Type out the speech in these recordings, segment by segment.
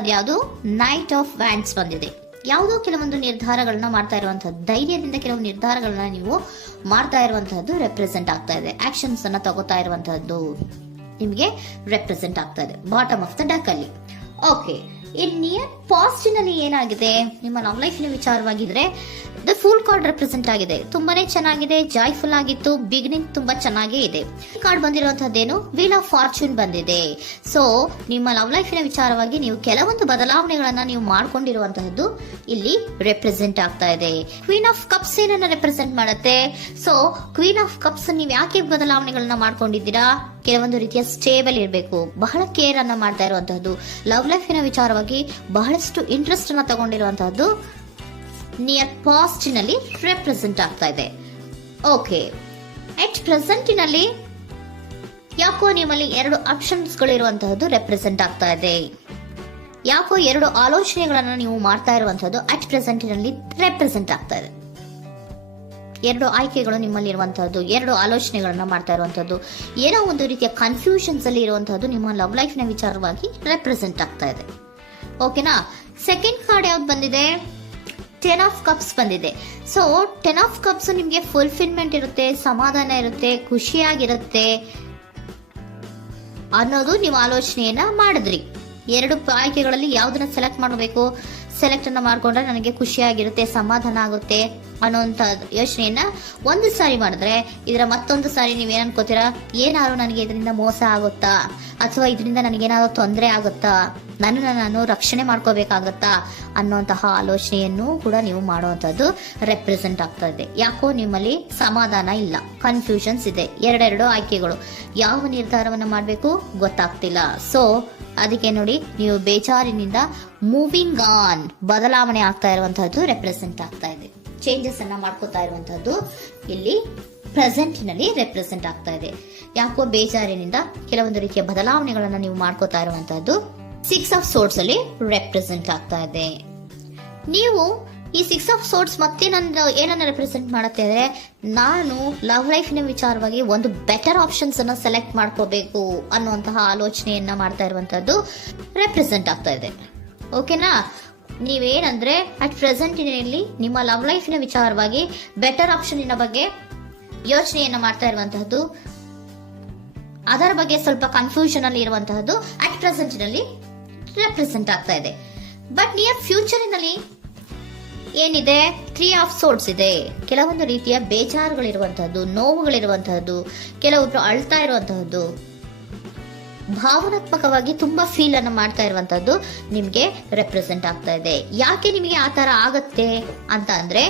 ಇರುವಂತಹದ್ದು ಯಾವುದು? Knight of wands ಬಂದಿದೆ. ಯಾವುದೋ ಕೆಲವೊಂದು ನಿರ್ಧಾರಗಳನ್ನ ಮಾಡ್ತಾ ಇರುವಂತಹದ್ದು, ಧೈರ್ಯದಿಂದ ಕೆಲವು ನಿರ್ಧಾರಗಳನ್ನ ನೀವು ಮಾಡ್ತಾ ಇರುವಂತಹದ್ದು ರೆಪ್ರೆಸೆಂಟ್ ಆಗ್ತಾ ಇದೆ. ಆಕ್ಷನ್ಸ್ ಅನ್ನ ತಗೋತಾ ಇರುವಂತಹದ್ದು ನಿಮಗೆ ರೆಪ್ರೆಸೆಂಟ್ ಆಗ್ತಾ ಇದೆ ಬಾಟಮ್ ಆಫ್ ದ ಡಕ್ ಅಲ್ಲಿ. ಓಕೆ, ಇನ್ ನಿಯರ್ ಪಾಸ್ಟಿನಲ್ಲಿ ಏನಾಗಿದೆ? ನಿಮ್ಮ ಲವ್ ಲೈಫಿನ ವಿಚಾರವಾಗಿದ್ರೆ ದ ಫೂಲ್ ಕಾರ್ಡ್ ರೆಪ್ರೆಸೆಂಟ್ ಆಗಿದೆ. ತುಂಬಾನೇ ಚೆನ್ನಾಗಿದೆ, ಜಾಯ್ಫುಲ್ ಆಗಿತ್ತು, ಬಿಗಿನಿಂಗ್ ತುಂಬಾ ಚೆನ್ನಾಗೇ ಇದೆ. ಕಾರ್ಡ್ ಬಂದಿರುವಂತಹದ್ದೇನು? ವೀಲ್ ಆಫ್ ಫಾರ್ಚೂನ್ ಬಂದಿದೆ. ಸೊ ನಿಮ್ಮ ಲವ್ ಲೈಫಿನ ವಿಚಾರವಾಗಿ ನೀವು ಕೆಲವೊಂದು ಬದಲಾವಣೆಗಳನ್ನ ನೀವು ಮಾಡ್ಕೊಂಡಿರುವಂತಹದ್ದು ಇಲ್ಲಿ ರೆಪ್ರೆಸೆಂಟ್ ಆಗ್ತಾ ಇದೆ. ಕ್ವೀನ್ ಆಫ್ ಕಪ್ಸ್ ಏನನ್ನ ರೆಪ್ರೆಸೆಂಟ್ ಮಾಡುತ್ತೆ? ಸೊ ಕ್ವೀನ್ ಆಫ್ ಕಪ್ಸ್ ನೀವು ಯಾಕೆ ಬದಲಾವಣೆಗಳನ್ನ ಮಾಡ್ಕೊಂಡಿದ್ದೀರಾ? ಕೆಲವೊಂದು ರೀತಿಯ ಸ್ಟೇಬಲ್ ಇರಬೇಕು, ಬಹಳ ಕೇರ್ ಅನ್ನ ಮಾಡ್ತಾ ಇರುವಂತಹದ್ದು, ಲವ್ ಲೈಫಿನ ವಿಚಾರವಾಗಿ ಬಹಳಷ್ಟು ಇಂಟ್ರೆಸ್ಟ್ ಅನ್ನ ತಗೊಂಡಿರುವಂತಹದ್ದು ನಿಯರ್ ಪಾಸ್ಟಿನಲ್ಲಿ ರೆಪ್ರೆಸೆಂಟ್ ಆಗ್ತಾ ಇದೆ. ಓಕೆ, ಎಟ್ ಪ್ರೆಸೆಂಟಿನಲ್ಲಿ ಯಾಕೋ ನಿಮ್ಮಲ್ಲಿ 2 ಆಪ್ಷನ್ಸ್ಗಳು ಇರುವಂತಹದ್ದು ರೆಪ್ರೆಸೆಂಟ್ ಆಗ್ತಾ ಇದೆ. ಯಾಕೋ 2 ಆಲೋಚನೆಗಳನ್ನ ನೀವು ಮಾಡ್ತಾ ಇರುವಂತಹದ್ದು ಅಟ್ ಪ್ರೆಸೆಂಟಿನಲ್ಲಿ ರೆಪ್ರೆಸೆಂಟ್ ಆಗ್ತಾ ಇದೆ. 2 ಆಯ್ಕೆಗಳು ನಿಮ್ಮಲ್ಲಿ ಇರುವಂತಹದ್ದು, 2 ಆಲೋಚನೆಗಳನ್ನ ಮಾಡ್ತಾ ಇರುವಂತಹದ್ದು, ಏನೋ ಒಂದು ರೀತಿಯ ಕನ್ಫ್ಯೂಷನ್ಸ್ ಅಲ್ಲಿ ಇರುವಂತಹದ್ದು ನಿಮ್ಮ ಲವ್ ಲೈಫ್ ನ ವಿಚಾರವಾಗಿ ರೆಪ್ರೆಸೆಂಟ್ ಆಗ್ತಾ ಇದೆ. ಓಕೆನಾ? ಸೆಕೆಂಡ್ ಕಾರ್ಡ್ ಯಾವ್ದು ಬಂದಿದೆ? 10 ಆಫ್ ಕಪ್ಸ್ ಬಂದಿದೆ. ಸೊ 10 ಆಫ್ ಕಪ್ಸ್ ನಿಮ್ಗೆ ಫುಲ್ಫಿಲ್ಮೆಂಟ್ ಇರುತ್ತೆ, ಸಮಾಧಾನ ಇರುತ್ತೆ, ಖುಷಿಯಾಗಿರುತ್ತೆ ಅನ್ನೋದು ನೀವು ಆಲೋಚನೆಯನ್ನ ಮಾಡಿದ್ರಿ. 2 ಆಯ್ಕೆಗಳಲ್ಲಿ ಯಾವ್ದನ್ನ ಸೆಲೆಕ್ಟ್ ಮಾಡಬೇಕು? ಸೆಲೆಕ್ಟ್ ಅನ್ನ ಮಾಡ್ಕೊಂಡ್ರೆ ನನಗೆ ಖುಷಿಯಾಗಿರುತ್ತೆ, ಸಮಾಧಾನ ಆಗುತ್ತೆ ಅನ್ನೋಂಥ ಯೋಚನೆಯನ್ನ ಒಂದು ಸಾರಿ ಮಾಡಿದ್ರೆ, ಇದರ ಮತ್ತೊಂದು ಸಾರಿ ನೀವೇನ್ ಅನ್ಕೋತೀರಾ? ಏನಾದ್ರು ನನಗೆ ಇದರಿಂದ ಮೋಸ ಆಗುತ್ತಾ, ಅಥವಾ ಇದರಿಂದ ನನಗೇನಾದ್ರು ತೊಂದರೆ ಆಗುತ್ತಾ, ನಾನು ರಕ್ಷಣೆ ಮಾಡ್ಕೋಬೇಕಾಗತ್ತಾ ಅನ್ನೋಂತಹ ಆಲೋಚನೆಯನ್ನು ಕೂಡ ನೀವು ಮಾಡುವಂತದ್ದು ರೆಪ್ರೆಸೆಂಟ್ ಆಗ್ತಾ ಇದೆ. ಯಾಕೋ ನಿಮ್ಮಲ್ಲಿ ಸಮಾಧಾನ ಇಲ್ಲ, ಕನ್ಫ್ಯೂಷನ್ಸ್ ಇದೆ, 2 ಆಯ್ಕೆಗಳು, ಯಾವ ನಿರ್ಧಾರವನ್ನ ಮಾಡಬೇಕು ಗೊತ್ತಾಗ್ತಿಲ್ಲ. ಸೊ ಅದಕ್ಕೆ ನೋಡಿ, ನೀವು ಬೇಜಾರಿನಿಂದ ಮೂವಿಂಗ್ ಆನ್, ಬದಲಾವಣೆ ಆಗ್ತಾ ಇರುವಂತಹದ್ದು ರೆಪ್ರೆಸೆಂಟ್ ಆಗ್ತಾ ಇದೆ. ಚೇಂಜಸ್ ಅನ್ನ ಮಾಡ್ಕೋತಾ ಇರುವಂತಹದ್ದು ಇಲ್ಲಿ ಪ್ರೆಸೆಂಟಿನಲ್ಲಿ ರೆಪ್ರೆಸೆಂಟ್ ಆಗ್ತಾ ಇದೆ. ಯಾಕೋ ಬೇಜಾರಿನಿಂದ ಕೆಲವೊಂದು ರೀತಿಯ ಬದಲಾವಣೆಗಳನ್ನ ನೀವು ಮಾಡ್ಕೋತಾ ಇರುವಂತಹದ್ದು 6 ಆಫ್ ಸೋರ್ಟ್ಸ್ ಅಲ್ಲಿ ರೆಪ್ರೆಸೆಂಟ್ ಆಗ್ತಾ ಇದೆ. ನೀವು ಈ 6 ಆಫ್ ಸೋರ್ಟ್ಸ್ ಮತ್ತೆ ಏನನ್ನ ರೆಪ್ರೆಸೆಂಟ್ ಮಾಡುತ್ತೆ ಅಂದ್ರೆ, ನಾನು ಲವ್ ಲೈಫಿನ ವಿಚಾರವಾಗಿ ಒಂದು ಬೆಟರ್ ಆಪ್ಷನ್ಸ್ ಅನ್ನ ಸೆಲೆಕ್ಟ್ ಮಾಡ್ಕೋಬೇಕು ಅನ್ನುವಂತಹ ಆಲೋಚನೆಯನ್ನ ಮಾಡ್ತಾ ಇರುವಂತಹದ್ದು ರೆಪ್ರೆಸೆಂಟ್ ಆಗ್ತಾ ಇದೆ. ಓಕೆನಾ? ನೀವೇನಂದ್ರೆ ಅಟ್ ಪ್ರೆಸೆಂಟಿನಲ್ಲಿ ನಿಮ್ಮ ಲವ್ ಲೈಫಿನ ವಿಚಾರವಾಗಿ ಬೆಟರ್ ಆಪ್ಷನ್ ಬಗ್ಗೆ ಯೋಚನೆಯನ್ನ ಮಾಡ್ತಾ ಇರುವಂತಹದ್ದು, ಅದರ ಬಗ್ಗೆ ಸ್ವಲ್ಪ ಕನ್ಫ್ಯೂಷನ್ ಅಲ್ಲಿ ಇರುವಂತಹದ್ದು ಅಟ್ ಪ್ರೆಸೆಂಟಿನಲ್ಲಿ ರೆಪ್ರೆಸೆಂಟ್ ಆಗ್ತಾ ಇದೆ. ಬಟ್ ನಿಯರ್ ಫ್ಯೂಚರಿನಲ್ಲಿ ಏನಿದೆ? 3 ಆಫ್ ಸೋರ್ಟ್ಸ್ ಇದೆ. ಕೆಲವೊಂದು ರೀತಿಯ ಬೇಜಾರುಗಳಿರುವಂತಹದ್ದು, ನೋವುಗಳಿರುವಂತಹದ್ದು, ಕೆಲವೊಬ್ರು ಅಳ್ತಾ ಇರುವಂತಹದ್ದು, ಭಾವನಾತ್ಮಕವಾಗಿ ತುಂಬಾ ಫೀಲ್ ಅನ್ನು ಮಾಡ್ತಾ ಇರುವಂತಹದ್ದು ನಿಮ್ಗೆ ರೆಪ್ರೆಸೆಂಟ್ ಆಗ್ತಾ ಇದೆ. ಯಾಕೆ ನಿಮಗೆ ಆ ತರ ಆಗತ್ತೆ ಅಂತ ಅಂದ್ರೆ,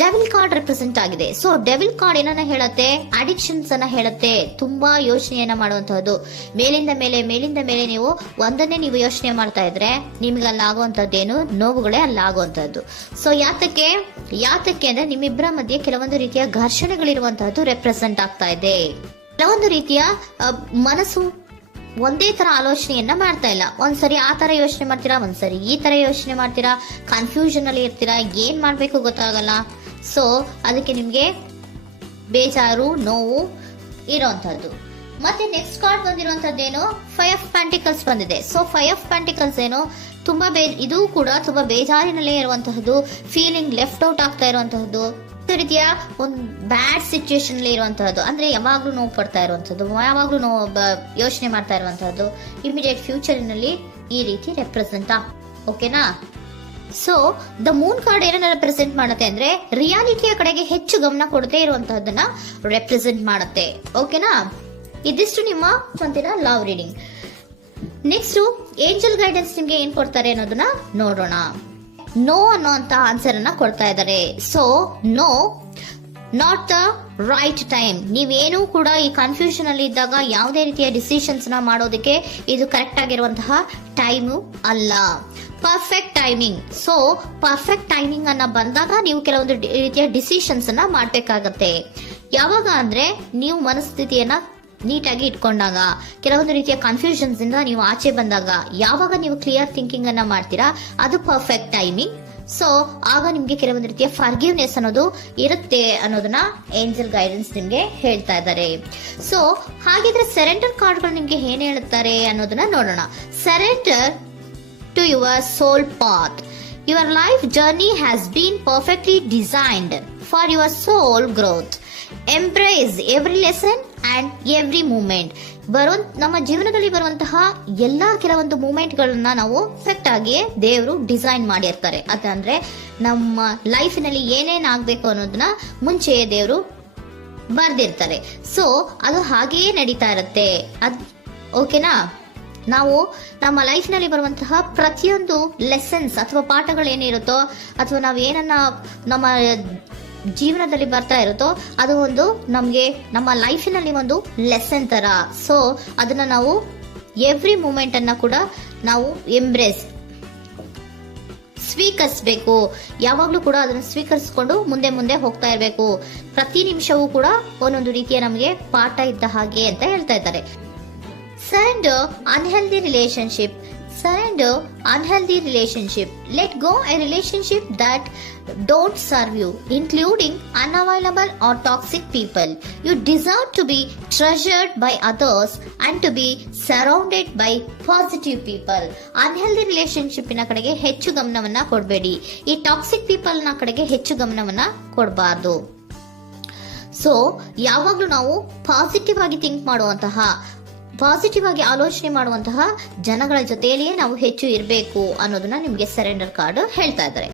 ಡೆವಿಲ್ ಕಾರ್ಡ್ ರೆಪ್ರೆಸೆಂಟ್ ಆಗಿದೆ. ಸೊ ಡೆವಿಲ್ ಕಾರ್ಡ್ ಏನನ್ನ ಹೇಳತ್ತೆ? ಅಡಿಕ್ಷನ್ಸ್ ಅನ್ನ ಹೇಳತ್ತೆ. ತುಂಬಾ ಯೋಚನೆಯನ್ನ ಮಾಡುವಂತಹದ್ದು, ಮೇಲಿಂದ ಮೇಲೆ ನೀವು ಒಂದನ್ನೇ ನೀವು ಯೋಚನೆ ಮಾಡ್ತಾ ಇದ್ರೆ ನಿಮ್ಗೆ ಅಲ್ಲಾಗುವಂತದ್ದೇನು? ನೋವುಗಳೇ ಅಲ್ಲಾಗುವಂತಹದ್ದು. ಸೊ ಯಾತಕ್ಕೆ ಅಂದ್ರೆ ನಿಮ್ಮಿಬ್ಬರ ಮಧ್ಯೆ ಕೆಲವೊಂದು ರೀತಿಯ ಘರ್ಷಣೆಗಳಿರುವಂತಹದ್ದು ರೆಪ್ರೆಸೆಂಟ್ ಆಗ್ತಾ ಇದೆ. ಕೆಲವೊಂದು ರೀತಿಯ ಮನಸ್ಸು ಒಂದೇ ತರ ಆಲೋಚನೆಯನ್ನ ಮಾಡ್ತಾ ಇಲ್ಲ. ಒಂದ್ಸರಿ ಆ ತರ ಯೋಚನೆ ಮಾಡ್ತೀರಾ, ಒಂದ್ಸರಿ ಈ ತರ ಯೋಚನೆ ಮಾಡ್ತೀರಾ, ಕನ್ಫ್ಯೂಷನ್ ಅಲ್ಲಿ ಇರ್ತೀರಾ, ಏನ್ ಮಾಡ್ಬೇಕು ಗೊತ್ತಾಗಲ್ಲ. ಸೊ ಅದಕ್ಕೆ ನಿಮ್ಗೆ ಬೇಜಾರು, ನೋವು ಇರೋಂಥದ್ದು. ಮತ್ತೆ ನೆಕ್ಸ್ಟ್ ಕಾರ್ಡ್ ಬಂದಿರುವಂತದ್ದೇನು? 5 ಆಫ್ ಪ್ಯಾಂಟಿಕಲ್ಸ್ ಬಂದಿದೆ. ಸೊ 5 ಆಫ್ ಪ್ಯಾಂಟಿಕಲ್ಸ್ ಏನು? ತುಂಬಾ ಇದು ಕೂಡ ತುಂಬಾ ಬೇಜಾರಿನಲ್ಲೇ ಇರುವಂತಹದ್ದು, ಫೀಲಿಂಗ್ ಲೆಫ್ಟ್ ಔಟ್ ಆಗ್ತಾ ಇರುವಂತಹದ್ದು, ರೀತಿಯ ಒಂದು ಬ್ಯಾಡ್ ಸಿಚುಯೇಷನ್ ಅಲ್ಲಿ ಇರುವಂತಹದ್ದು, ಅಂದ್ರೆ ಯಾವಾಗ್ಲೂ ನೋವು ಪಡ್ತಾ ಇರುವಂತಹದ್ದು, ಯಾವಾಗ್ಲೂ ಯೋಚನೆ ಮಾಡ್ತಾ ಇರುವಂತಹದ್ದು, ಇಮಿಡಿಯೇಟ್ ಫ್ಯೂಚರಿನಲ್ಲಿ ಈ ರೀತಿ ರೆಪ್ರೆಸೆಂಟ್. ಓಕೆನಾ? ಸೊ ದ ಮೂನ್ ಕಾರ್ಡ್ ಏನನ್ನ ರೆಪ್ರೆಸೆಂಟ್ ಮಾಡುತ್ತೆ ಅಂದ್ರೆ, ರಿಯಾಲಿಟಿಯ ಕಡೆಗೆ ಹೆಚ್ಚು ಗಮನ ಕೊಡದೇ ಇರುವಂತಹದ್ದನ್ನ ರೆಪ್ರೆಸೆಂಟ್ ಮಾಡುತ್ತೆ. ಓಕೆನಾ? ಇದಿಷ್ಟು ನಿಮ್ಮ ಸ್ವಂತಿನ love reading. Next angel guidance ನಿಮ್ಗೆ ಏನ್ ಕೊಡ್ತಾರೆ ಅನ್ನೋದನ್ನ ನೋಡೋಣ. ನೋ ಅನ್ನೋಂತ ಆನ್ಸರ್ ಅನ್ನ ಕೊಡ್ತಾ ಇದ್ದಾರೆ. So no, not the right time. ನೀವೇನು ಕೂಡ ಈ ಕನ್ಫ್ಯೂಷನ್ ಅಲ್ಲಿ ಇದ್ದಾಗ ಯಾವುದೇ ರೀತಿಯ ಡಿಸಿಷನ್ಸ್ ನ ಮಾಡೋದಕ್ಕೆ ಇದು ಕರೆಕ್ಟ್ ಆಗಿರುವಂತಹ ಟೈಮು ಅಲ್ಲ. Perfect timing. So perfect timing ಅನ್ನ ಬಂದಾಗ ನೀವು ಕೆಲವೊಂದು ರೀತಿಯ ಡಿಸಿಷನ್ಸ್ ಅನ್ನ ಮಾಡ್ಬೇಕಾಗತ್ತೆ. ಯಾವಾಗ ಅಂದ್ರೆ ನೀವು ಮನಸ್ಥಿತಿಯನ್ನ ನೀಟಾಗಿ ಇಟ್ಕೊಂಡಾಗ, ಕೆಲವೊಂದು ರೀತಿಯ ಕನ್ಫ್ಯೂಷನ್ಸ್ ಇಂದ ನೀವು ಆಚೆ ಬಂದಾಗ, ಯಾವಾಗ ನೀವು ಕ್ಲಿಯರ್ ಥಿಂಕಿಂಗ್ ಅನ್ನ ಮಾಡ್ತೀರಾ ಅದು ಪರ್ಫೆಕ್ಟ್ ಟೈಮಿಂಗ್. ಸೊ ಆಗ ನಿಮ್ಗೆ ಕೆಲವೊಂದು ರೀತಿಯ ಫರ್ಗಿವ್ನೆಸ್ ಅನ್ನೋದು ಇರುತ್ತೆ ಅನ್ನೋದನ್ನ ಏಂಜಲ್ ಗೈಡೆನ್ಸ್ ನಿಮ್ಗೆ ಹೇಳ್ತಾ ಇದ್ದಾರೆ. ಸೊ ಹಾಗಿದ್ರೆ ಸರೆಂಡರ್ ಕಾರ್ಡ್ಗಳು ನಿಮ್ಗೆ ಏನ್ ಹೇಳುತ್ತಾರೆ ಅನ್ನೋದನ್ನ ನೋಡೋಣ. Surrender to your soul path. Your life journey has been perfectly designed for your soul growth. Embrace every lesson and every moment. ನಮ್ಮ ಜೀವನದಲ್ಲಿ ಬರುವಂತಹ ಎಲ್ಲಾ ಕೆಲವೊಂದು ಮೂಮೆಂಟ್ಗಳನ್ನ ನಾವು ಪರ್ಫೆಕ್ಟ್ ಆಗಿ ದೇವರು ಡಿಸೈನ್ ಮಾಡಿರ್ತಾರೆ. ಅದಂದ್ರೆ ನಮ್ಮ ಲೈಫಿನಲ್ಲಿ ಏನೇನ್ ಆಗ್ಬೇಕು ಅನ್ನೋದನ್ನ ಮುಂಚೆಯೇ ದೇವರು ಬರ್ದಿರ್ತಾರೆ. ಸೊ ಅದು ಹಾಗೆಯೇ ನಡೀತಾ ಇರುತ್ತೆ. ಓಕೆನಾ? ನಾವು ನಮ್ಮ ಲೈಫ್ನಲ್ಲಿ ಬರುವಂತಹ ಪ್ರತಿಯೊಂದು ಲೆಸನ್ಸ್ ಅಥವಾ ಪಾಠಗಳೇನಿರುತ್ತೋ ಅಥವಾ ನಾವು ಏನನ್ನ ನಮ್ಮ ಜೀವನದಲ್ಲಿ ಬರ್ತಾ ಇರುತ್ತೋ ಅದು ಒಂದು ನಮಗೆ ನಮ್ಮ ಲೈಫಿನಲ್ಲಿ ಒಂದು ಲೆಸನ್ ತರ. ಸೊ ಅದನ್ನ ನಾವು ಎವ್ರಿ ಮೂಮೆಂಟ್ ಅನ್ನ ಕೂಡ ನಾವು ಎಂಬ್ರೇಸ್ ಸ್ವೀಕರಿಸಬೇಕು. ಯಾವಾಗ್ಲೂ ಕೂಡ ಅದನ್ನು ಸ್ವೀಕರಿಸಿಕೊಂಡು ಮುಂದೆ ಮುಂದೆ ಹೋಗ್ತಾ ಇರಬೇಕು. ಪ್ರತಿ ನಿಮಿಷವೂ ಕೂಡ ಒಂದೊಂದು ರೀತಿಯ ನಮಗೆ ಪಾಠ ಇದ್ದ ಹಾಗೆ ಅಂತ ಹೇಳ್ತಾ ಇದ್ದಾರೆ. Surrender unhealthy relationship. Surrender unhealthy relationship. Let go a relationship that don't serve you, including unavailable or toxic people. You deserve to be treasured by others and to be surrounded by positive people. Unhealthy relationship ನ ಕಡೆಗೆ ಹೆಚ್ಚು ಗಮನವನ್ನ ಕೊಡಬೇಡಿ. ಈ toxic people ನ ಕಡೆಗೆ ಹೆಚ್ಚು ಗಮನವನ್ನ ಕೊಡಬಾರ್ದು. So ಯಾವಾಗ್ಲೂ ನಾವು ಪಾಸಿಟಿವ್ ಆಗಿ ಥಿಂಕ್ ಮಾಡುವಂತಹ, ಪಾಸಿಟಿವ್ ಆಗಿ ಆಲೋಚನೆ ಮಾಡುವಂತಹ ಜನಗಳ ಜೊತೆಯಲ್ಲಿಯೇ ನಾವು ಹೆಚ್ಚು ಇರಬೇಕು ಅನ್ನೋದನ್ನ ನಿಮ್ಗೆ ಸರೆಂಡರ್ ಕಾರ್ಡ್ ಹೇಳ್ತಾ ಇದ್ದಾರೆ.